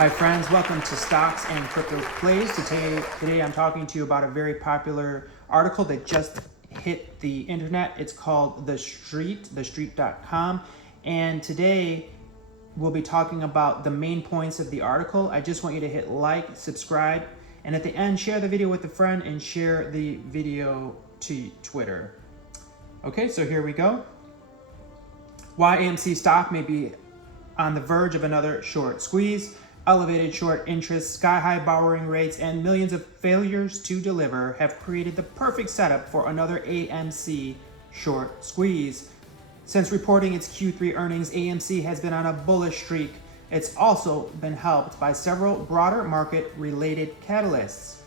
Hi friends, welcome to Stocks and Crypto Plays. Today I'm talking to you about a very popular article that just hit the internet. It's called The Street, thestreet.com. And today we'll be talking about the main points of the article. I just want you to hit like, subscribe, and at the end share the video with a friend and share the video to Twitter. Okay, so here we go. Why AMC stock may be on the verge of another short squeeze. Elevated short interest, sky-high borrowing rates, and millions of failures to deliver have created the perfect setup for another AMC short squeeze. Since reporting its Q3 earnings, AMC has been on a bullish streak. It's also been helped by several broader market-related catalysts.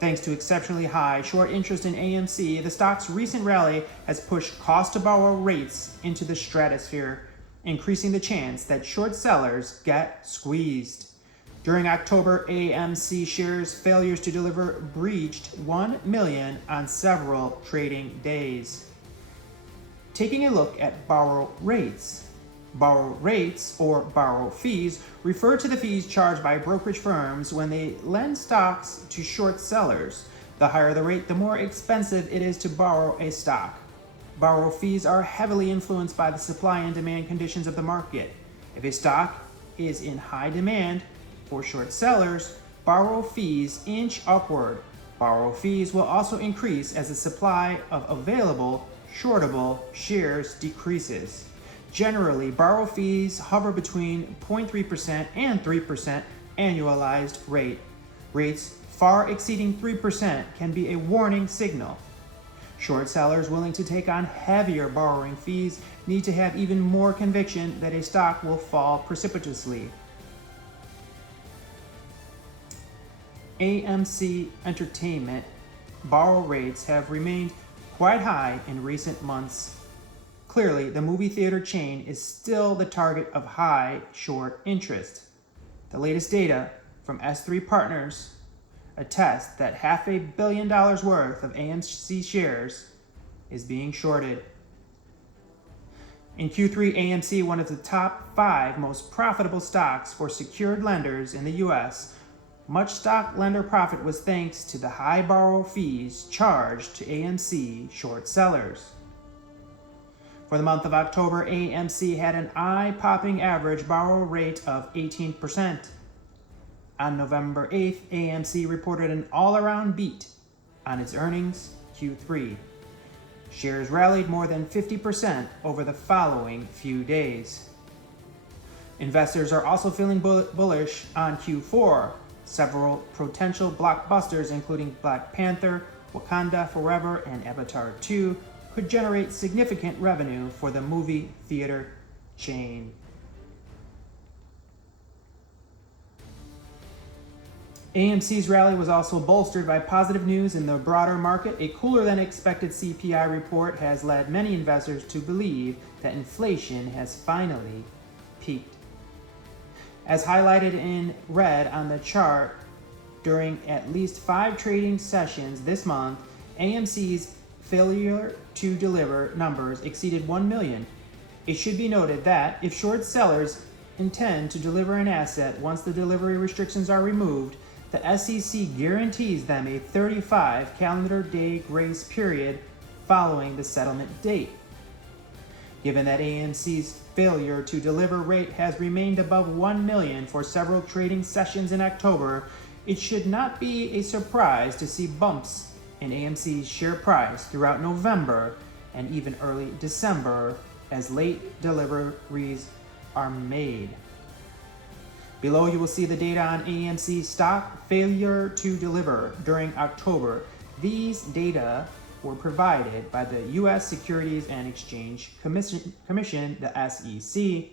Thanks to exceptionally high short interest in AMC, the stock's recent rally has pushed cost-to-borrow rates into the stratosphere, increasing the chance that short sellers get squeezed. During October, AMC shares failures to deliver breached 1 million on several trading days. Taking a look at borrow rates. Borrow rates, or borrow fees, refer to the fees charged by brokerage firms when they lend stocks to short sellers. The higher the rate, the more expensive it is to borrow a stock. Borrow fees are heavily influenced by the supply and demand conditions of the market. If a stock is in high demand for short sellers, borrow fees inch upward. Borrow fees will also increase as the supply of available shortable shares decreases. Generally, borrow fees hover between 0.3% and 3% annualized rate. Rates far exceeding 3% can be a warning signal. Short sellers willing to take on heavier borrowing fees need to have even more conviction that a stock will fall precipitously. AMC Entertainment borrow rates have remained quite high in recent months. Clearly, the movie theater chain is still the target of high short interest. The latest data from S3 Partners attest that $500 million worth of AMC shares is being shorted. In Q3, AMC, one of the top 5 most profitable stocks for secured lenders in the US, much stock lender profit was thanks to the high borrow fees charged to AMC short sellers. For the month of October, AMC had an eye-popping average borrow rate of 18%. On November 8th, AMC reported an all-around beat on its earnings Q3. Shares rallied more than 50% over the following few days. Investors are also feeling bullish on Q4. Several potential blockbusters, including Black Panther, Wakanda Forever, and Avatar 2, could generate significant revenue for the movie theater chain. AMC's rally was also bolstered by positive news in the broader market. A cooler than expected CPI report has led many investors to believe that inflation has finally peaked. As highlighted in red on the chart, during at least 5 trading sessions this month, AMC's failure to deliver numbers exceeded 1 million. It should be noted that if short sellers intend to deliver an asset once the delivery restrictions are removed, the SEC guarantees them a 35 calendar day grace period following the settlement date. Given that AMC's failure to deliver rate has remained above 1 million for several trading sessions in October, it should not be a surprise to see bumps in AMC's share price throughout November and even early December as late deliveries are made. Below you will see the data on AMC stock failure to deliver during October. These data were provided by the U.S. Securities and Exchange Commission, the SEC.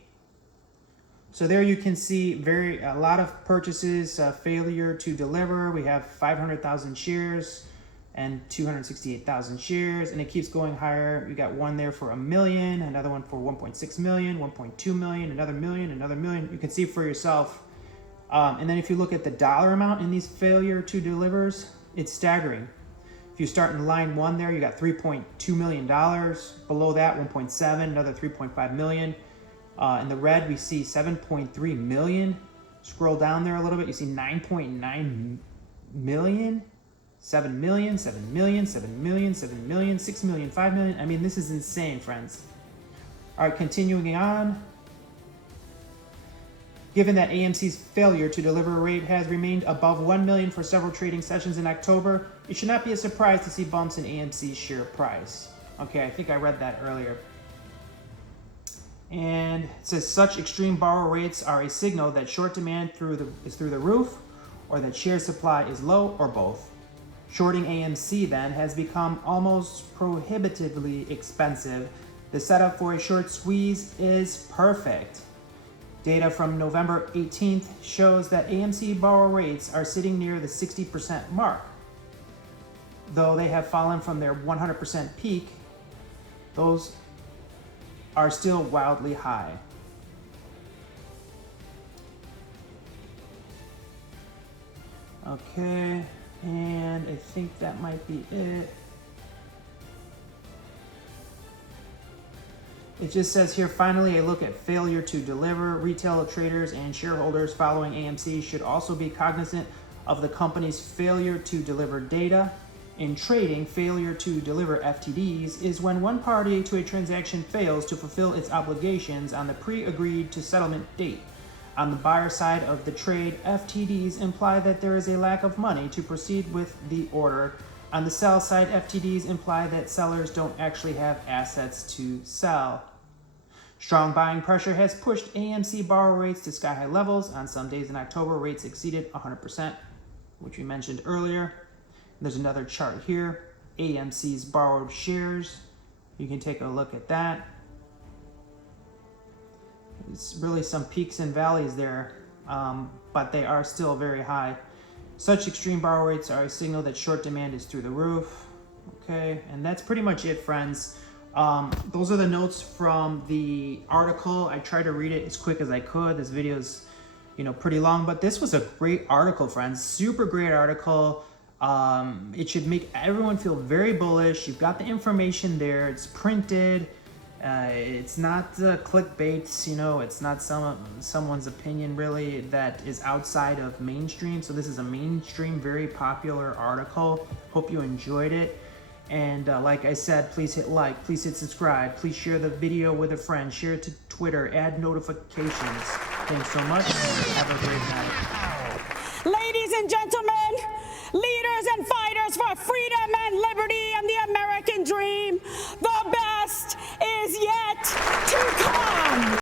So there you can see a lot of purchases, failure to deliver. We have 500,000 shares and 268,000 shares, and it keeps going higher. We got one there for 1 million, another one for 1.6 million, 1.2 million, another million, another million. You can see for yourself. And then if you look at the dollar amount in these failure to delivers, it's staggering. If you start in line 1 there, you got $3.2 million. Below that, 1.7, another 3.5 million. In the red, we see 7.3 million. Scroll down there a little bit, you see 9.9 million, 7 million, 7 million, 7 million, 7 million, 6 million, 5 million. I mean, this is insane, friends. All right, continuing on. Given that AMC's failure to deliver a rate has remained above 1 million for several trading sessions in October, it should not be a surprise to see bumps in AMC's share price. Okay, I think I read that earlier. And it says such extreme borrow rates are a signal that short demand is through the roof, or that share supply is low, or both. Shorting AMC then has become almost prohibitively expensive. The setup for a short squeeze is perfect. Data from November 18th shows that AMC borrow rates are sitting near the 60% mark. Though they have fallen from their 100% peak, those are still wildly high. Okay, and I think that might be it. It just says here, finally, a look at failure to deliver. Retail traders and shareholders following AMC should also be cognizant of the company's failure to deliver data. In trading, failure to deliver FTDs is when one party to a transaction fails to fulfill its obligations on the pre-agreed to settlement date. On the buyer side of the trade, FTDs imply that there is a lack of money to proceed with the order. On the sell side, FTDs imply that sellers don't actually have assets to sell. Strong buying pressure has pushed AMC borrow rates to sky-high levels. On some days in October, rates exceeded 100%, which we mentioned earlier. There's another chart here, AMC's borrowed shares. You can take a look at that. It's really some peaks and valleys there, but they are still very high. Such extreme borrow rates are a signal that short demand is through the roof. Okay, and that's pretty much it, friends. Those are the notes from the article. I tried to read it as quick as I could. This video is, pretty long, but this was a great article, friends. Super great article. It should make everyone feel very bullish. You've got the information there. It's printed. It's not clickbait, it's not someone's opinion really that is outside of mainstream. So this is a mainstream, very popular article. Hope you enjoyed it. And like I said, please hit like, please hit subscribe, please share the video with a friend, share it to Twitter, add notifications. Thanks so much. Have a great night. Ladies and gentlemen, leaders and fighters for freedom and liberty and the American dream, the